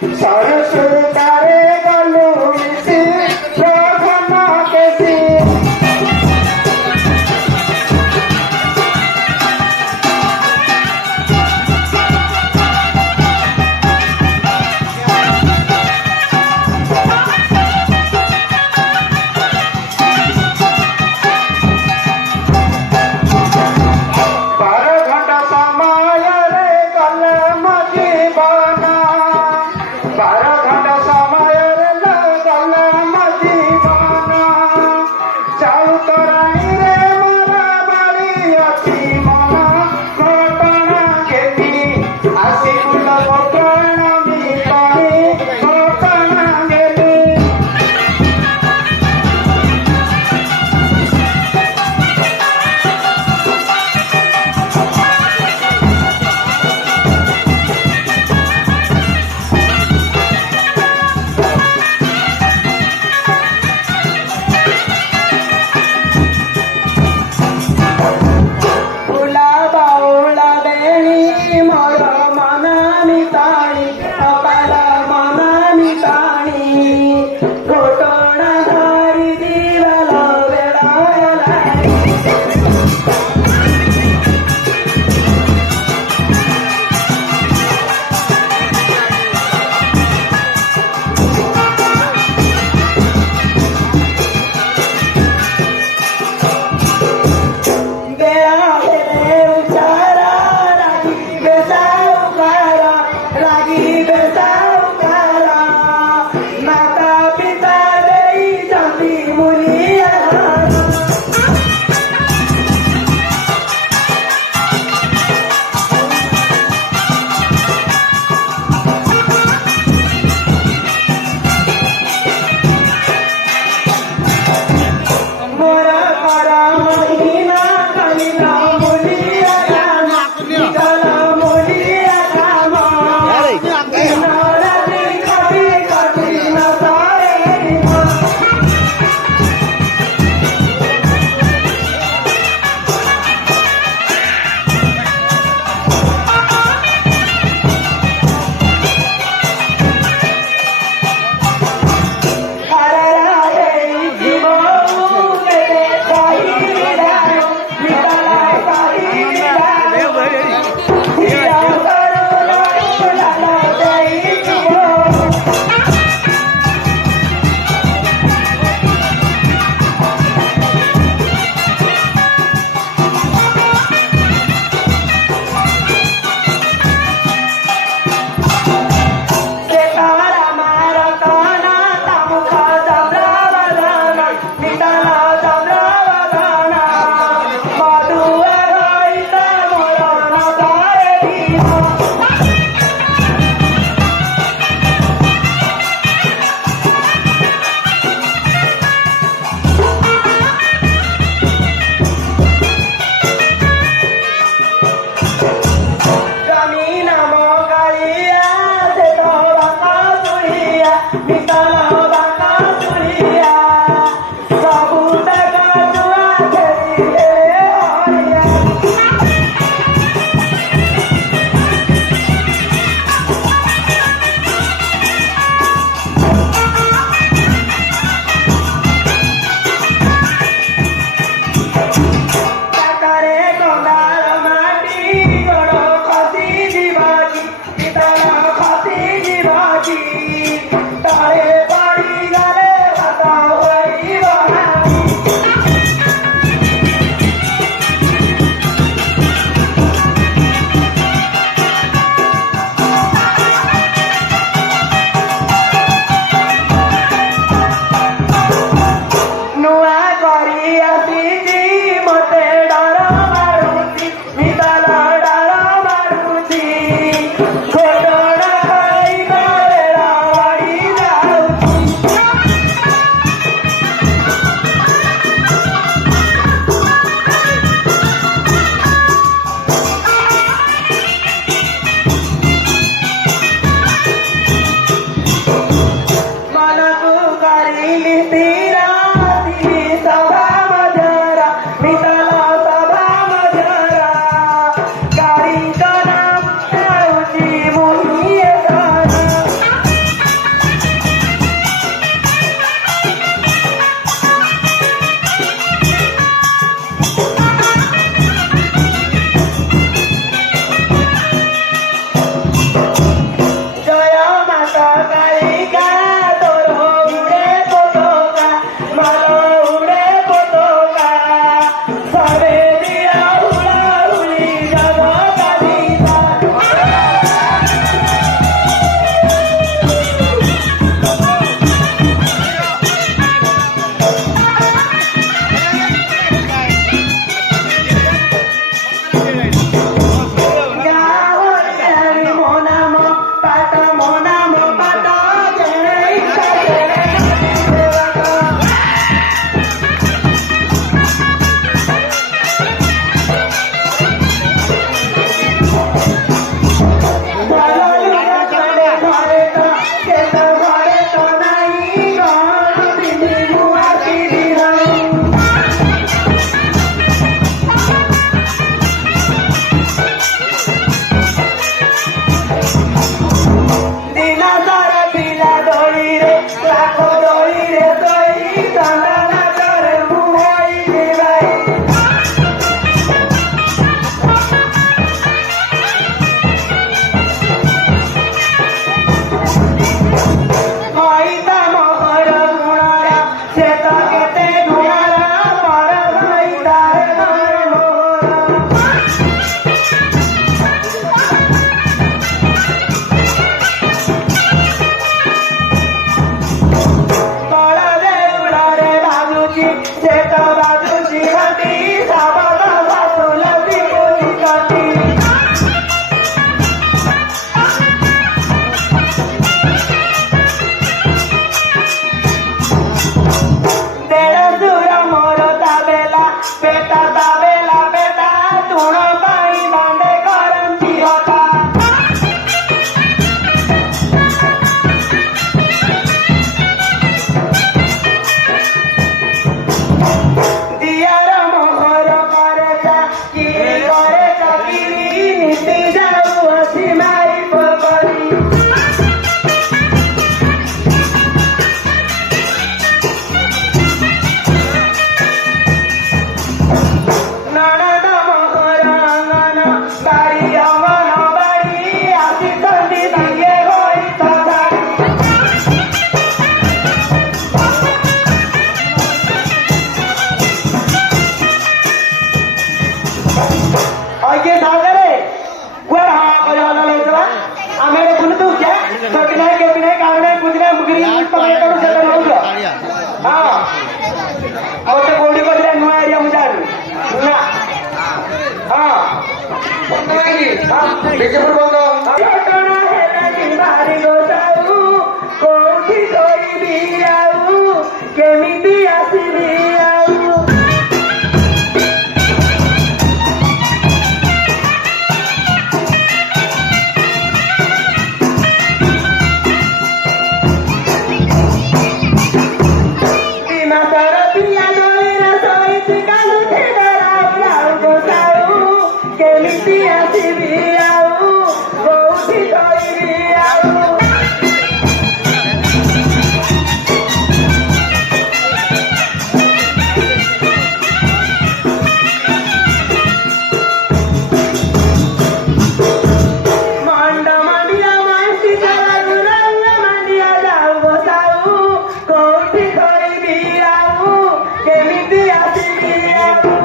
सरसुतारे गलु इसी प्रथम केसी नाही काय नाही कुठल्या मुगरी पकडे करू शकत नव्हतं हा मग ते गोडी बदल्या नो आयडिया मुझे ना हा बिजपुर बोलतो କେମିତି ଆସିବି ଆଉ କେମିତି ଆସିବି ଆଉ କୋଉଠି କହିବି ଆଉ ମଣ୍ଡ ମାଣ୍ଡିଆ ମାଇସି ଚାଲାକୁ ରଙ୍ଗ ମାଣ୍ଡିଆ ଯାଉ ବସାଉ କୋଉଠି କହିବି ଆଉ କେମିତି ଆସିବି ଆଉ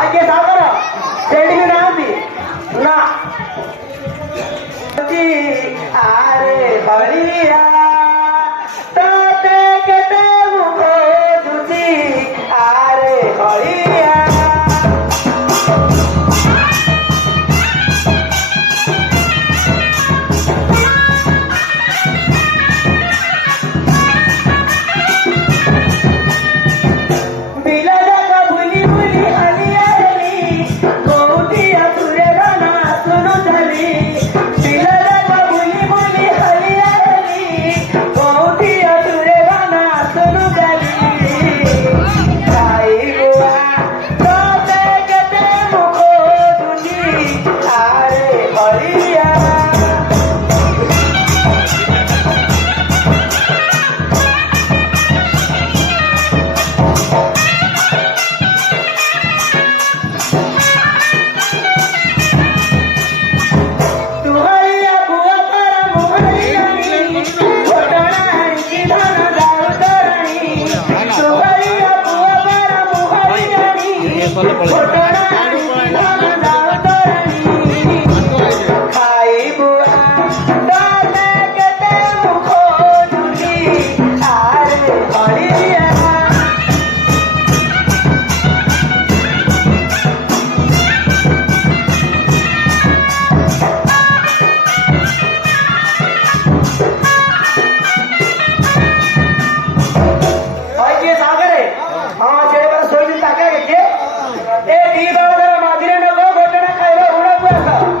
ଆଜ୍ଞା ସାଗର ସେଇଠିକି ନାହାନ୍ତି ନା ଆରେ ହଳିଆ ତତେ କେତେ ମୁଁ ଖୋଜୁଛି ଆରେ ହଳିଆ ବିଲ ଯାକ ବୁଲି ବୁଲି ହଲିଆ ହେଲି କୋଉଠି ଆସୁରେ ଧନ ଆସୁନୁ ଚାଲି ବିଲ ଯାକ ବୁଲି ବୁଲି ହଲିଆ ହେଲି କୋଉଠି ଆସୁରେ ଧନ ଆସୁନୁ ଚାଲି ଖାଇ ଗୁଆ ତତେ କେତେ ମୁଁ ଖୋଜୁଛି ଆରେ ହଳିଆ ତୁହଳିଆ ପୁଅ ପର ମୁହଳିଆଣି ଘଟଣା ଆଣିକି ଧନ ଯାଉ ତରାଣି ତୁହଳିଆ ପୁଅ ପର ମୁହଳିଆଣି ଘଟଣା ଆଣିକି ଧନ ଯାଉ ତରାଣି ଖାଇବୁ ତତେ କେତେ ମୁଁ ଖୋଜୁଛି ଆରେ ହଳିଆ କିଏ ସାଗରେ ହଁ ସେଠି ପରା ଶୋଇଛି ତାକେ କିଏ ଏ ଦି ଦଳ ମାଝିରେ ନବ ଘଟଣା ଖାଇବା ଉଡ଼ାକୁ ଆସ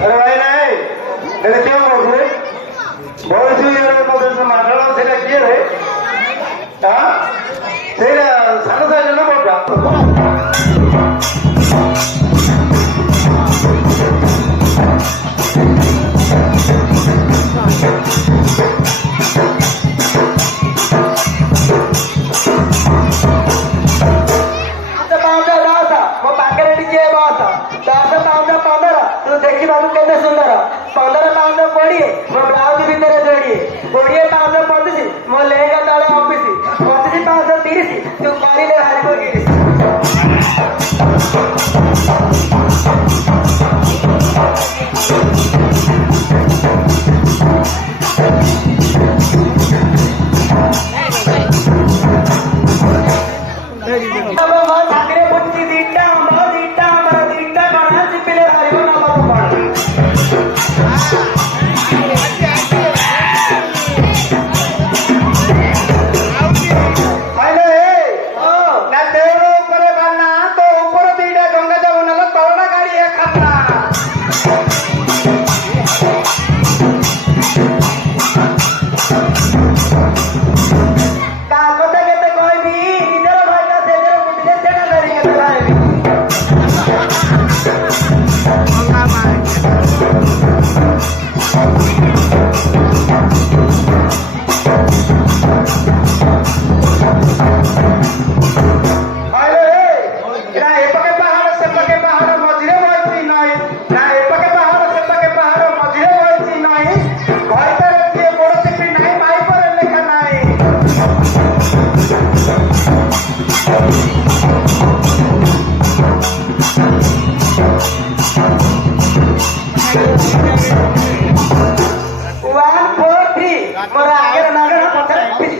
अरे भाई नहीं तेरे क्या बोल रहे बहुत सी यार मोटर से मारना तेरा किए रे हाँ तेरा सारा सारा ना बोल ମୋ ପାଖରେ ଟିକେ ବସ 10 ପାଉଣ୍ଡ 15 ତୁ ଦେଖିବାକୁ କେତେ ସୁନ୍ଦର 15 ପାଉଣ୍ଡ 20 ମୋ ବ୍ଲାଉଜ ଭିତରେ ଯୋଡ଼ିଏ 20 ପାଉଣ୍ଡ 25 ମୋ ଲେହେଙ୍ଗା ତଳେ 25 ପାଉଣ୍ଡ 30 ତୁ କରିଲେ ହାରିବ 30 ମୋ ସାଥିରେ ବୁଝି ଦିଟା ଆମର ଦିଟା କଣା ଚିପିଲେ ହାରିବ ନବାକୁ ना देव ऊपर बाना तो ऊपर दीटा वन फोर थ्री ମୋର ଆଗରେ ମାଗଣା ପଛରେ ଫ୍ରି।